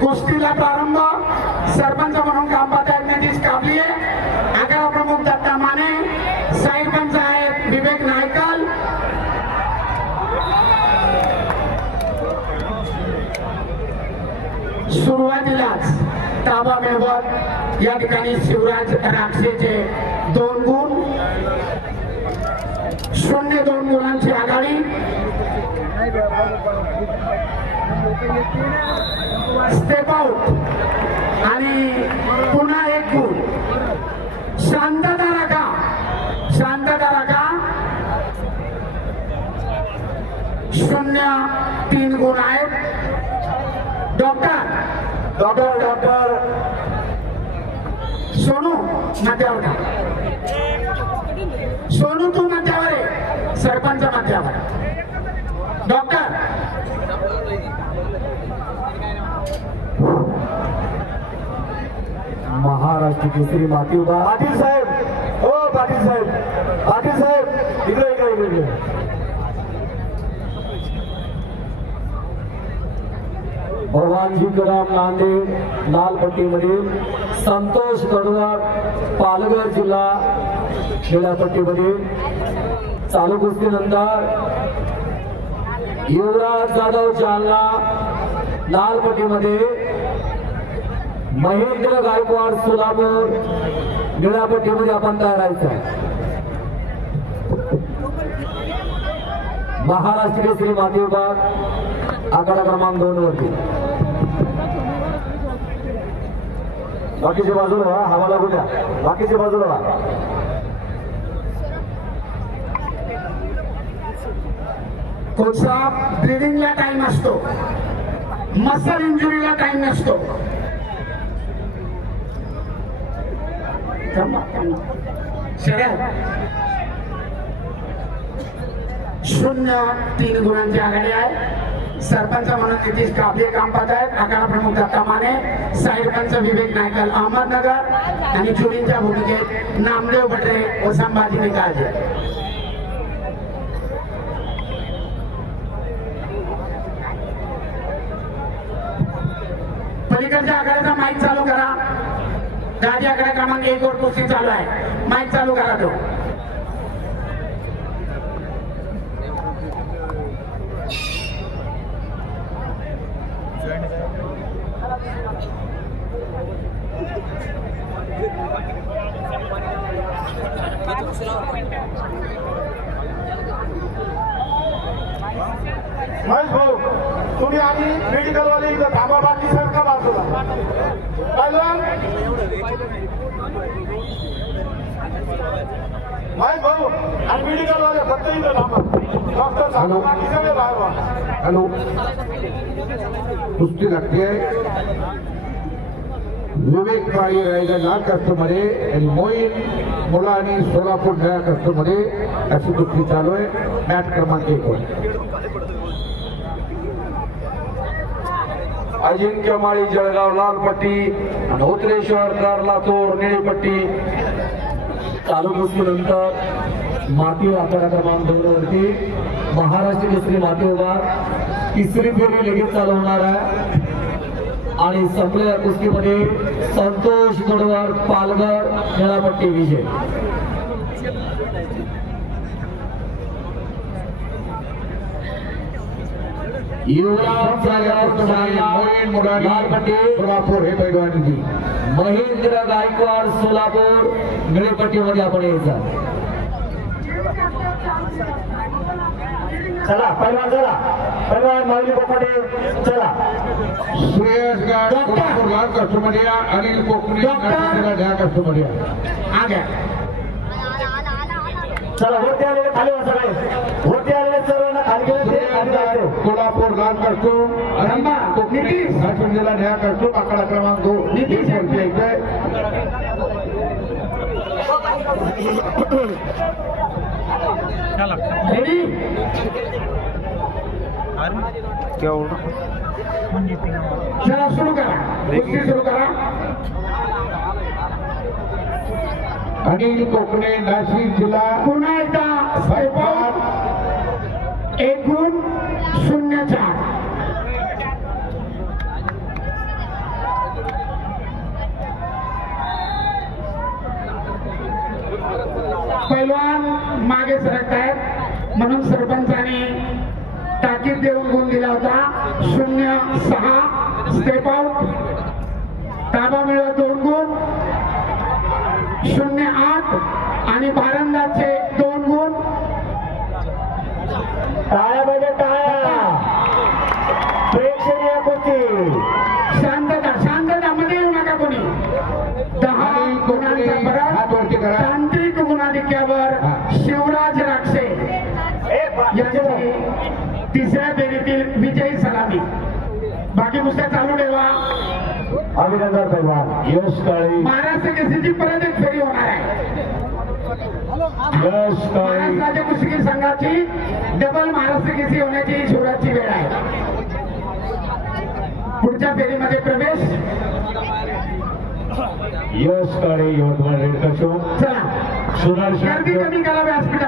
कुस्तीला प्रारंभ. सरपंच म्हणून काम पाहतायत नितीश आहे आगार प्रमुख दत्ता माने साईड आहेत विवेक नायकल. सुरुवातीलाच ताबा मिळवत. या ठिकाणी शिवराज राक्षेचे दोन गुण. शून्य दोन गुणांची आघाडी. स्टेप आउट आणि पुन्हा एक गुण शांतता राखा. शांतता राखा. शून्य तीन गुण आहेत. डॉक्टर डॉक्टर डॉक्टर सोनू माथ्यावर का सोनू तू माथ्यावर आहे सरपंच माथ्यावर. डॉक्टर महाराष्ट्र केसरी माती उभा. पाटील साहेब हो पाटील साहेब. पाटील साहेब इकडे इकडे इकडे भगवानजी कदम नांदेड लालपट्टीमधील संतोष कडवार पालघर जिल्हा खेळापट्टीमधील चालू कुस्तीनंतर युवराज जाधव जालना लालपट्टीमध्ये महेंद्र गायकवाड सोलापूर निळ्या पट्टीमध्ये आपण तयार राहायचं महाराष्ट्र केसरी माती विभाग आकडा क्रमांक दोन वरती. बाकीच्या बाजूला व्हा हवा लागू द्या. बाजूला व्हा कोचा टाइम असतो. मसल इंजुरीला टाइम नसतो. थांबा, शून्य तीन गुणांची आघाडी आहे सरपंच म्हणून नितीश काबले काम पाहत आहेत आखाडा प्रमुख दत्ता माने साईड विवेक नायकल अहमदनगर आणि चुरींच्या भूमिकेत नामदेव बटरे व संभाजी निकाळजे पलीकडच्या आघाडीचा माईक चालू करा. दादी क्रमांक एक वर कुस्ती चालू आहे. माईक चालू करा तो. महेश भाऊ तुम्ही आम्ही मेडिकल वाले इथं थांबा बाकी सरका बाजूला काय झालं? महेश भाऊ आणि मेडिकल वाले फक्त इथं थांबा. डॉक्टर सांगा बाकी सगळे बाहेर व्हा हॅलो. कुस्ती लागते विवेक काळी रायगड लाल कस्टमध्ये आणि मोईन मुलानी सोलापूर नया कस्टमध्ये अशी कुस्ती चालू आहे. मॅच क्रमांक एक वर अजिंक्य माळी जळगाव लालपट्टी धोत्रेश्वर कार लातूर निळीपट्टी. चालू कुस्तीनंतर माती आकडा क्रमांक दोन वरती. महाराष्ट्र केसरी माती उभा. तिसरी फेरी लगेच चालू होणार आहे. आणि संपलेल्या कुस्तीमध्ये संतोष गडवर पालघर खेळापट्टी विजय. युवराज जाधव जालना, मोईन मुलानी लाल पट्टी सोलापूर हे पैलवानी महेंद्र गायकवाड सोलापूर निळेपट्टीमध्ये आपण यायचं चला पहिला चला. पहिला माऊली कोपाटे चला. श्रेयस गाड सोलापूर लाल कस्टमध्ये या अनिल कोकणे नाशिकला नया कस्टमध्ये या. आ गया चला वरती आलेले खाली बसा वरती आलेले सर्वांना खाली गेले ते खाली जायचे. कोल्हापूर लाल कस्टम अनिल थांबा. कोकणे नितीश. नाशिक जिल्हा नया कस्टम आकडा क्रमांक दोन नितीश. वरती यायचंय रेडी चला सुरू करा कुस्ती सुरू करा अनिल कोकणे नाशिक जिल्हा पुन्हा एकदा स्टेप आउट एक गुण शून्य चार पैलवान मागे सरकत आहेत म्हणून सरपंचाने ताकीद देऊन गुण दिला होता. शून्य सहा स्टेप आउट ताबा मिळवत दोन गुण. शून्य आठ आणि बारा फेरीतील विजयी सलामी. बाकी कुस्त्या चालू ठेवा. अभिनंदन पैलवान यश काळे. महाराष्ट्र केसरीची परत एक फेरी होणार आहे. यश काळे. महाराष्ट्राच्या कुस्ती संघाची डबल महाराष्ट्र केसरी होण्याची ही शिवराजची वेळ आहे. पुढच्या फेरीमध्ये प्रवेश. यश काळे यवतमाळ रेड कशो चला. सुदर्शन गर्दी कमी करा व्यासपीठावर